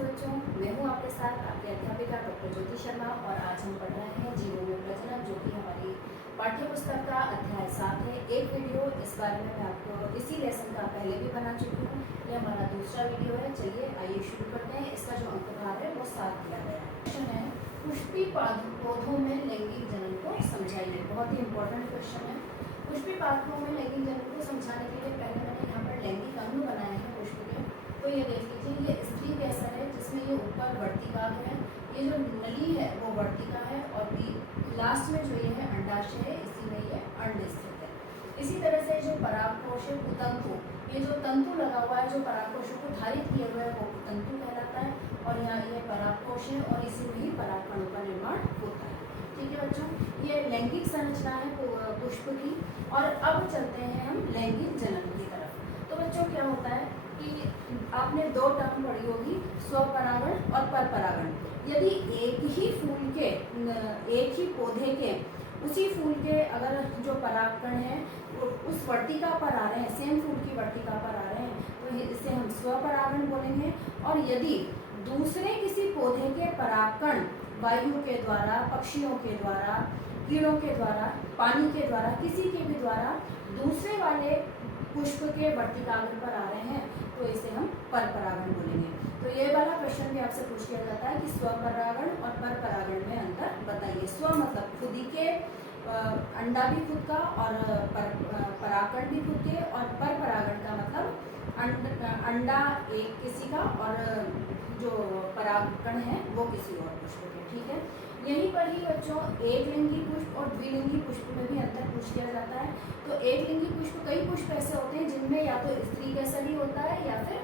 नमस्ते बच्चों, मैं हूं आपके साथ आपकी अध्यापिका डॉक्टर ज्योति शर्मा और आज हम पढ़ रहे हैं जीवों में प्रजनन, जो कि हमारी पाठ्य पुस्तक का अध्याय 7 है। एक वीडियो इस बारे में मैं आपको इसी लेसन का पहले भी बना चुकी हूँ। ये हमारा दूसरा वीडियो है। चलिए आइए शुरू करते हैं। इसका जो अंकभार है वो 7 दिया गया है। क्वेश्चन है, पुष्पी पौधों में लैंगिक जनन को समझाइए। बहुत ही इंपॉर्टेंट क्वेश्चन है। पुष्पी पौधों में लैंगिक जनन को समझाने के लिए पहले मैंने यहाँ पर लैंगिक अंग बनाए हैं पुष्प के। तो ये देख लीजिए, ये स्त्री कैसा है जिसमें ये ऊपर वर्तिका है, ये जो नली है वो वर्तिका है और भी लास्ट में जो ये है अंडाशय है, इसी में ये अंड स्थित है। इसी तरह से जो परागकोश है तंतु, ये जो तंतु लगा हुआ है जो परागकोशों को धारित किए हुए है वो तंतु कहलाता है और यहाँ ये परागकोश है और इसी में ही परागकणों का निर्माण होता है। ठीक है बच्चों, ये लैंगिक संरचना है पुष्प की। और अब चलते हैं हम लैंगिक जनन की तरफ। तो बच्चों क्या होता है कि आपने 2 टर्म पढ़ी होगी, स्वपरागण और परपरागण। यदि एक ही फूल के एक ही पौधे के उसी फूल के अगर जो परागकण है उस वर्तिका पर आ रहे हैं, सेम फूल की वर्तिका पर आ रहे हैं, तो इसे हम स्वपरागण बोलेंगे। और यदि दूसरे किसी पौधे के परागकण वायु के द्वारा, पक्षियों के द्वारा, कीड़ों के द्वारा, पानी के द्वारा, किसी के भी द्वारा दूसरे वाले पुष्प के वर्तिकाग्र पर आ रहे हैं तो इसे हम परपरागण बोलेंगे। तो ये वाला क्वेश्चन भी आपसे पूछ लिया जाता है कि स्वपरागण और परपरागण में अंतर बताइए। स्व मतलब खुद ही के, अंडा भी खुद का और परागण भी खुद के, और परपरागण का मतलब अंडा एक किसी का और जो परागकण है वो किसी और पुष्प के। ठीक है, यहीं पर ही बच्चों एक लिंगी पुष्प और द्विलिंगी पुष्प में भी अंतर पूछ लिया जाता है। तो एक लिंगी पुष्प, कई पुष्प ऐसे होते हैं जिनमें या तो स्त्री कैसा ही होता है या फिर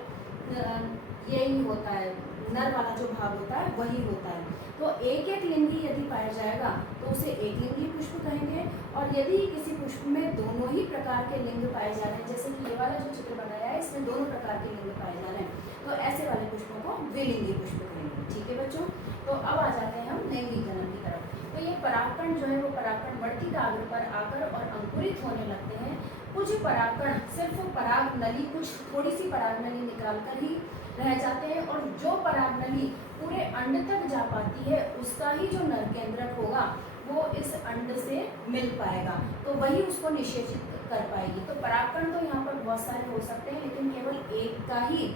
यही होता है, नर वाला जो भाग होता है वही होता है। तो एक एक लिंगी यदि पाया जाएगा तो उसे एक लिंगी पुष्प कहेंगे। और यदि किसी पुष्प में दोनों ही प्रकार के लिंग पाए जा रहे हैं, जैसे कि ये वाला जो चित्र बनाया है इसमें दोनों प्रकार के लिंग पाए जा रहे हैं, तो ऐसे वाले पुष्पों को द्विलिंगी पुष्प कहेंगे। ठीक है बच्चों, तो अब आ जाते हैं हम लैंगिक जनन की तरफ। तो ये परागकण जो है वो परागकण वर्तिकाग्र पर आकर और अंकुरित होने लगते हैं। कुछ परागकण सिर्फ पराग नली, कुछ थोड़ी सी पराग नली निकाल कर ही रह जाते हैं और जो पराग नली पूरे अंड तक जा पाती है उसका ही जो नर केंद्रक होगा वो इस अंड से मिल पाएगा, तो वही उसको निषेचित कर पाएगी। तो परागकण तो यहाँ पर बहुत सारे हो सकते हैं, लेकिन केवल एक का ही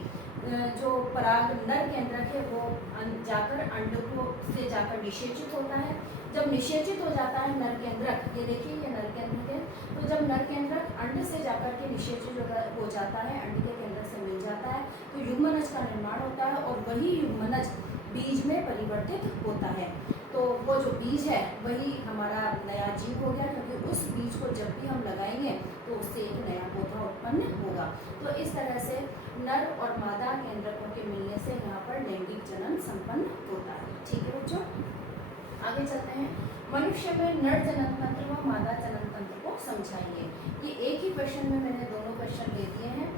जो पराग नर केंद्रक है वो जाकर अंड को से जाकर निषेचित होता है। जब निषेचित हो जाता है नर केंद्रक, ये देखिए ये नर केंद्रक है, तो जब नर केंद्रक अंड से जाकर के निषेचित हो जाता है, अंड के केंद्र से मिल जाता है, तो युग्मनज का निर्माण होता है और वही युग्मनज बीज में परिवर्तित होता है। तो वो जो बीज है वही हमारा नया जीव हो गया, क्योंकि उस बीज को जब भी हम लगाएंगे तो उससे एक नया पौधा उत्पन्न होगा। तो इस तरह से नर और मादा केंद्रकों के मिलने से यहाँ पर लैंगिक जनन संपन्न होता है। ठीक है बच्चों, आगे चलते हैं। मनुष्य में नर जनन तंत्र व मादा जनन तंत्र को समझाइए। ये एक ही क्वेश्चन में मैंने दोनों क्वेश्चन ले दिए हैं।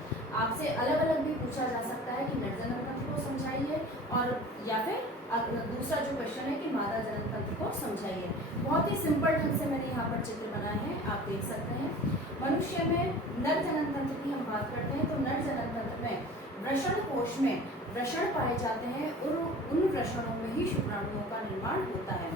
आपसे अलग अलग भी पूछा जा सकता है कि नर जनन तंत्र को समझाइए, और या फिर दूसरा जो क्वेश्चन है कि मादा जनन तंत्र को समझाइए। बहुत ही सिंपल ढंग से मैंने यहाँ पर चित्र बनाए हैं, आप देख सकते हैं। मनुष्य में नर जनन तंत्र की हम बात करते हैं तो नर जनन तंत्र में वृषण कोश में वृषण पाए जाते हैं और उन वृषणों में ही शुक्राणुओं का निर्माण होता है।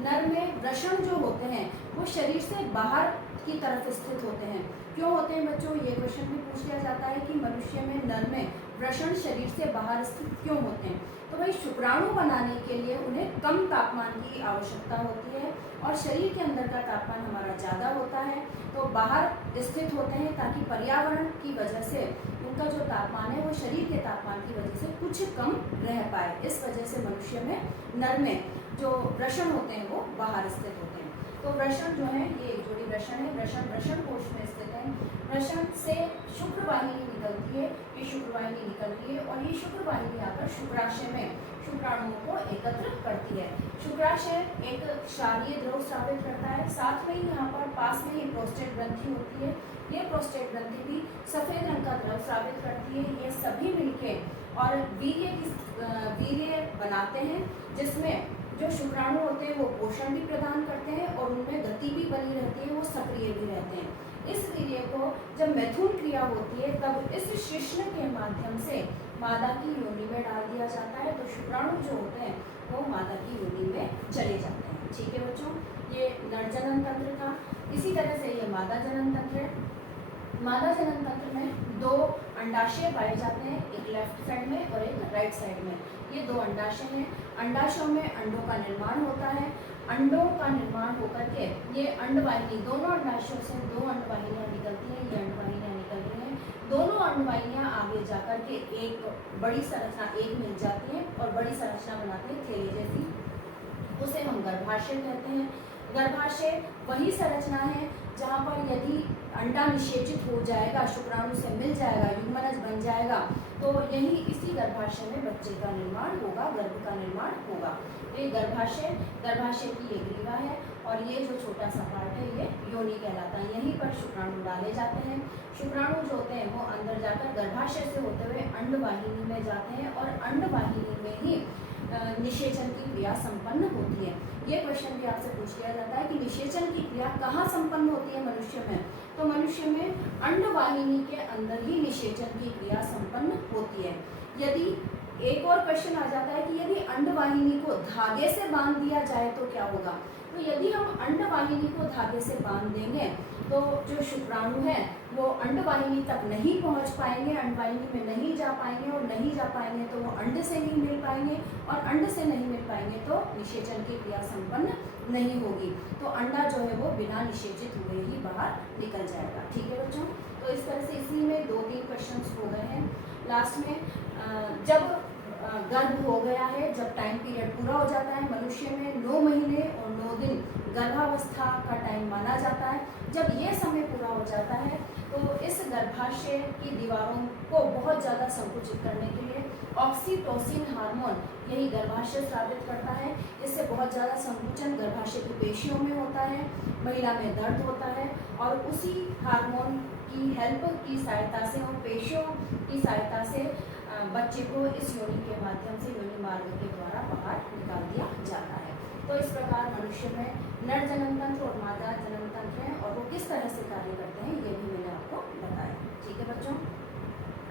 नर में वृषण जो होते हैं वो शरीर से बाहर की तरफ स्थित होते हैं। क्यों होते हैं बच्चों, ये क्वेश्चन भी पूछ लिया जाता है कि मनुष्य में नर में वृषण शरीर से बाहर स्थित क्यों होते हैं। तो भाई शुक्राणु बनाने के लिए उन्हें कम तापमान की आवश्यकता होती है और शरीर के अंदर का तापमान हमारा ज़्यादा होता है, तो बाहर स्थित होते हैं ताकि पर्यावरण की वजह से उनका जो तापमान है वो शरीर के तापमान की वजह से कुछ कम रह पाए। इस वजह से मनुष्य में नर में जो वृषण होते हैं वो बाहर स्थित होते हैं। तो वृषण जो है, ये जोड़ी वृषण है, वृषण कोश में स्थित है। वृषण से शुक्रवाहिनी निकलती है, ये शुक्रवाहिनी निकलती है और ये शुक्रवाहिनी आकर शुक्राशय में शुक्राणुओं को एकत्र करती है। शुक्राशय एक क्षारीय द्रव स्रावित करता है, साथ में ही यहाँ पर पास में ही प्रोस्टेट ग्रंथि होती है। ये प्रोस्टेट ग्रंथि भी सफेद रंग का द्रव स्रावित करती है। ये सभी मिलके और वीर्य बनाते हैं, जिसमें जो शुक्राणु होते हैं वो पोषण भी प्रदान करते हैं और उनमें गति भी बनी रहती है, वो सक्रिय भी रहते हैं। इस वीर्य को जब मैथुन क्रिया होती है तब इस शिश्न के माध्यम से मादा की योनि में डाल दिया जाता है, तो मादा की योनि में चले जाते हैं। ठीक है बच्चों, ये नर जनन तंत्र था। इसी तरह से ये मादा जनन तंत्र है। मादा जनन तंत्र में दो अंडाशय पाए जाते हैं, एक लेफ्ट साइड में और एक राइट साइड में। ये दो अंडाशय हैं। अंडाशयों में अंडों का निर्माण होता है। अंडों का निर्माण होकर के ये अंडवाहिनी, दोनों अंडाशयों से दो अंडवाहिनियां निकलती हैं। ये अंडवाहिनियां निकल रही हैं, दोनों अंडवाहिनियां आगे जाकर के एक बड़ी संरचना एक मिल जाती है और बड़ी संरचना बनाती है थैली जैसी, उसे हम गर्भाशय कहते हैं। गर्भाशय वही संरचना है जहाँ पर यदि अंडा निषेचित हो जाएगा, शुक्राणु से मिल जाएगा, युग्मनज बन जाएगा, तो यही इसी गर्भाशय में बच्चे का निर्माण होगा, गर्भ का निर्माण होगा। ये गर्भाशय की ये ग्रीवा है और ये जो छोटा सा पार्ट है ये योनि कहलाता है। यहीं पर शुक्राणु डाले जाते हैं। शुक्राणु जो होते हैं वो अंदर जाकर गर्भाशय से होते हुए अंडवाहिनी में जाते हैं और अंडवाहिनी में ही निषेचन की क्रिया संपन्न होती है। ये क्वेश्चन भी आपसे पूछ लिया जाता है कि निषेचन की क्रिया कहाँ संपन्न होती है मनुष्य में, तो मनुष्य में अंडवाहिनी के अंदर ही निषेचन की क्रिया संपन्न होती है। यदि एक और क्वेश्चन आ जाता है कि यदि अंडवाहिनी को धागे से बांध दिया जाए तो क्या होगा, तो यदि हम अंडवाहिनी को धागे से बांध देंगे तो जो शुक्राणु है वो अंडवाहिनी तक नहीं पहुंच पाएंगे, अंडवाहिनी में नहीं जा पाएंगे और नहीं जा पाएंगे तो वो अंड से नहीं मिल पाएंगे और अंड से नहीं मिल पाएंगे तो निषेचन की क्रिया संपन्न नहीं होगी। तो अंडा जो है वो बिना निषेचित हुए ही बाहर निकल जाएगा। ठीक है बच्चों, तो इस तरह से इसी में 2-3 क्वेश्चन हो गए हैं। लास्ट में जब गर्भ हो गया है, जब टाइम पीरियड पूरा हो जाता है, मनुष्य में 9 महीने और 9 दिन गर्भावस्था का टाइम माना जाता है। जब ये समय पूरा हो जाता है तो इस गर्भाशय की दीवारों को बहुत ज़्यादा संकुचित करने के लिए ऑक्सीटोसिन हार्मोन यही गर्भाशय स्रावित करता है। इससे बहुत ज़्यादा संकुचन गर्भाशय की पेशियों में होता है, महिला में दर्द होता है और उसी हार्मोन की हेल्प की सहायता से और पेशियों की सहायता से बच्चे को इस योनि के माध्यम से योनि मार्ग के द्वारा बाहर निकाल दिया जाता है। तो इस प्रकार मनुष्य में नर जनन तंत्र और मादा जनन तंत्र है और वो किस तरह से कार्य करते हैं ये भी मैंने आपको बताया। ठीक है बच्चों,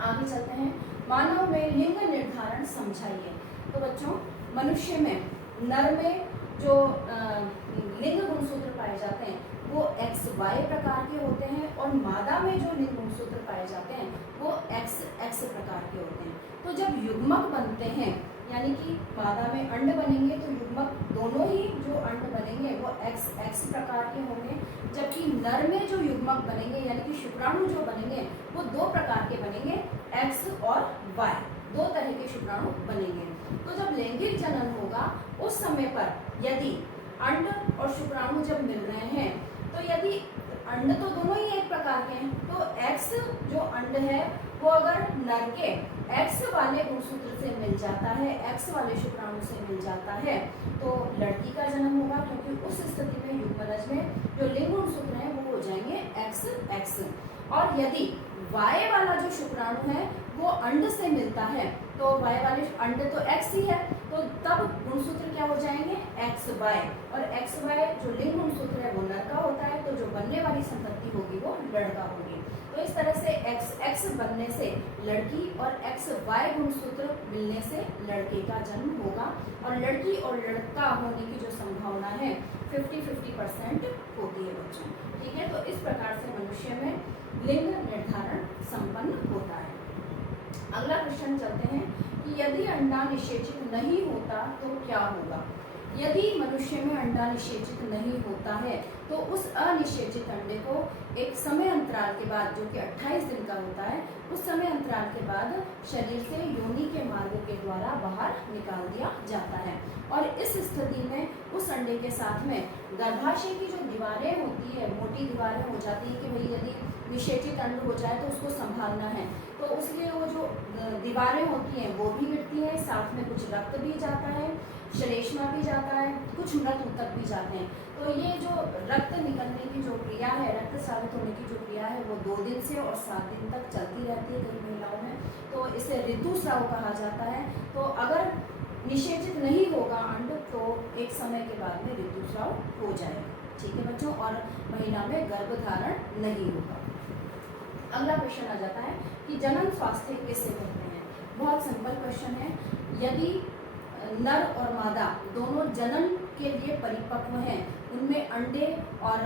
आगे चलते हैं। मानव में लिंग निर्धारण समझाइए। तो बच्चों मनुष्य में नर में जो लिंग गुणसूत्र पाए जाते हैं वो XY प्रकार के होते हैं और मादा में जो लिंग गुणसूत्र पाए जाते हैं वो XX प्रकार के होते हैं। तो जब युग्मक बनते हैं यानी कि मादा में अंड बनेंगे तो युग्मक दोनों ही जो अंड बनेंगे वो XX प्रकार के होंगे, जबकि नर में जो युग्मक बनेंगे यानी कि शुक्राणु जो बनेंगे वो 2 प्रकार के बनेंगे, X और Y, 2 तरह के शुक्राणु बनेंगे। तो जब लैंगिक जनन होगा उस समय पर यदि अंड और शुक्राणु जब मिल रहे हैं तो यदि अंड तो दोनों ही एक प्रकार के हैं तो X जो अंड है वो अगर नर के X वाले गुणसूत्र से मिल जाता है, X वाले शुक्राणु से मिल जाता है तो लड़की का जन्म होगा, क्योंकि उस स्थिति में युग्मनज में जो लिंग गुणसूत्र हैं वो हो जाएंगे XX। और यदि Y वाला जो शुक्राणु है वो अंड से मिलता है तो Y वाले अंड तो X ही है तो तब गुणसूत्र क्या हो जाएंगे XY, और XY जो लिंग गुणसूत्र है वो नर का होता है तो जो बनने वाली संतति होगी वो लड़का होगी। तो इस तरह से XX बनने से लड़की और XY गुणसूत्र मिलने से लड़के का जन्म होगा और लड़की और लड़का होने की जो संभावना है 50-50% होती है बच्चों। ठीक है, तो इस प्रकार से मनुष्य में लिंग निर्धारण संपन्न होता है। अगला क्वेश्चन चलते हैं कि यदि अंडा निषेचित नहीं होता तो क्या होगा। यदि मनुष्य में अंडा निषेचित नहीं होता है तो उस अनिषेचित अंडे को एक समय अंतराल के बाद, जो कि 28 दिन का होता है, उस समय अंतराल के बाद शरीर से योनि के मार्ग के द्वारा बाहर निकाल दिया जाता है। और इस स्थिति में उस अंडे के साथ में गर्भाशय की जो दीवारें होती है, मोटी दीवारें हो जाती है कि भाई यदि निषेचित अंड हो जाए तो उसको संभालना है, तो उसलिए वो जो दीवारें होती हैं वो भी गिरती हैं, साथ में कुछ रक्त भी जाता है, श्लेष्मा भी जाता है, कुछ मृत ऊतक भी जाते हैं। तो ये जो रक्त निकलने की जो क्रिया है, रक्त स्रावित होने की जो क्रिया है वो 2 दिन से और 7 दिन तक चलती रहती है कई महिलाओं में, तो इसे ऋतुस्राव कहा जाता है। तो अगर निषेचित नहीं होगा अंड तो एक समय के बाद में ऋतुस्राव हो जाएगा। ठीक है बच्चों, और महिला में गर्भधारण नहीं होगा। अगला क्वेश्चन आ जाता है कि जनन स्वास्थ्य किससे कहते हैं। बहुत सिंपल क्वेश्चन है। यदि नर और मादा दोनों जनन के लिए परिपक्व हैं, उनमें अंडे और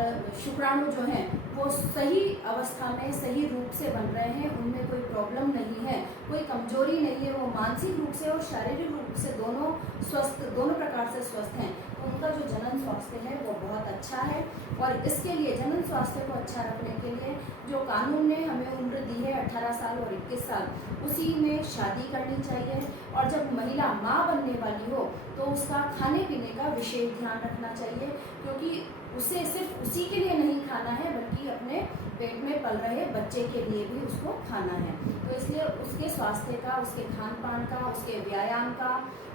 शुक्राणु जो हैं वो सही अवस्था में सही रूप से बन रहे हैं, उनमें कोई प्रॉब्लम नहीं है, कोई कमजोरी नहीं है, वो मानसिक रूप से और शारीरिक रूप से दोनों प्रकार से स्वस्थ हैं, तो उनका जो जनन स्वास्थ्य है वो बहुत अच्छा है। और इसके लिए जनन स्वास्थ्य को अच्छा रखने के लिए जो कानून ने हमें उम्र दी है 18 साल और 21 साल, उसी में शादी करनी चाहिए। और जब महिला माँ बनने वाली हो तो उसका खाने पीने का विशेष ध्यान रखना चाहिए, क्योंकि उसे सिर्फ उसी के लिए नहीं खाना है बल्कि अपने पेट में पल रहे बच्चे के लिए भी उसको खाना है। तो इसलिए उसके स्वास्थ्य का, उसके खान पान का, उसके व्यायाम का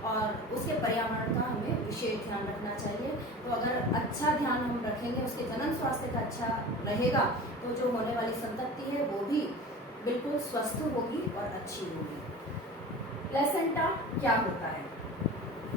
और उसके पर्यावरण का हमें विशेष ध्यान रखना चाहिए। तो अगर अच्छा ध्यान हम रखेंगे, उसके जनन स्वास्थ्य का अच्छा रहेगा, तो जो होने वाली संतति है वो भी बिल्कुल स्वस्थ होगी और अच्छी होगी। प्लेसेंटा क्या होता है?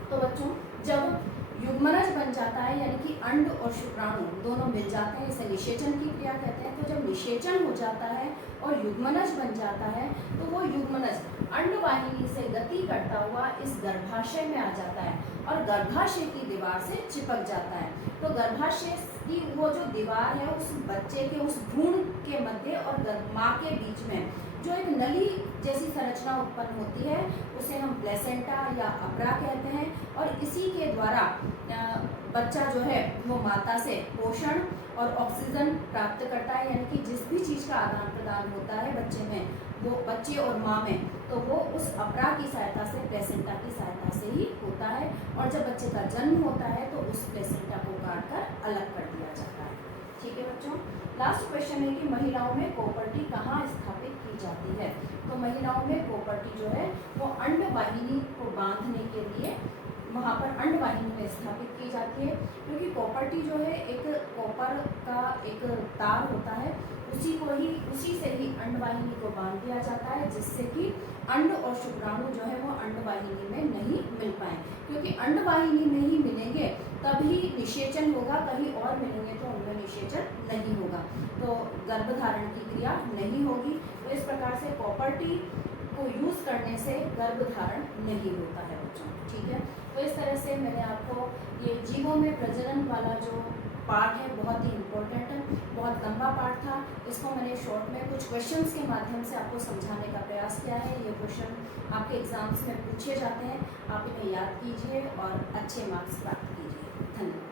तो बच्चों, जब युग्मनज बन जाता है यानी कि अंड और शुक्राणु दोनों मिल जाते हैं, इसे निषेचन की क्रिया कहते हैं। तो जब निषेचन हो जाता है और युग्मनज बन जाता है तो वो युग्मनज अंडवाहिनी से गति करता हुआ इस गर्भाशय में आ जाता है और गर्भाशय की दीवार से चिपक जाता है। तो गर्भाशय की वो जो दीवार है उस बच्चे के उस भ्रूण के मध्य और माँ के बीच में जो एक नली जैसी संरचना उत्पन्न होती है उसे हम प्लेसेंटा या अपरा कहते हैं। और इसी के द्वारा बच्चा जो है वो माता से पोषण और ऑक्सीजन प्राप्त करता है, यानी कि जिस भी चीज़ का आदान प्रदान होता है बच्चे में, वो बच्चे और माँ में, तो वो उस अपरा की सहायता से, प्लेसेंटा की सहायता से ही होता है। और जब बच्चे का जन्म होता है तो उस प्लेसेंटा को काट कर अलग कर दिया जाता है। ठीक है बच्चों, लास्ट क्वेश्चन है कि महिलाओं में कोपर्टी कहाँ स्थापित की जाती है? तो महिलाओं में कोपर्टी जो है वो अंडवाहिनी को बांधने के लिए वहाँ पर अंडवाहिनी में स्थापित की जाती है, क्योंकि कोपर्टी जो है एक कॉपर का एक तार होता है, उसी से ही अंडवाहिनी को बांध दिया जाता है, जिससे कि अंड और शुक्राणु जो है वो अंडवाहिनी में नहीं मिल पाए, क्योंकि अंडवाहिनी में ही मिलेंगे तभी निषेचन होगा, कहीं और मिलेंगे तो उनमें निषेचन नहीं होगा, तो गर्भधारण की क्रिया नहीं होगी। तो इस प्रकार से प्रॉपर्टी को यूज करने से गर्भधारण नहीं होता है बच्चों। ठीक है, तो इस तरह से मैंने आपको ये जीवों में प्रजनन वाला जो पार्ट है बहुत ही इम्पोर्टेंट है, बहुत लंबा पार्ट था, इसको मैंने शॉर्ट में कुछ क्वेश्चंस के माध्यम से आपको समझाने का प्रयास किया है। ये क्वेश्चन आपके एग्जाम्स में पूछे जाते हैं, आप इन्हें याद कीजिए और अच्छे मार्क्स प्राप्त कीजिए। धन्यवाद।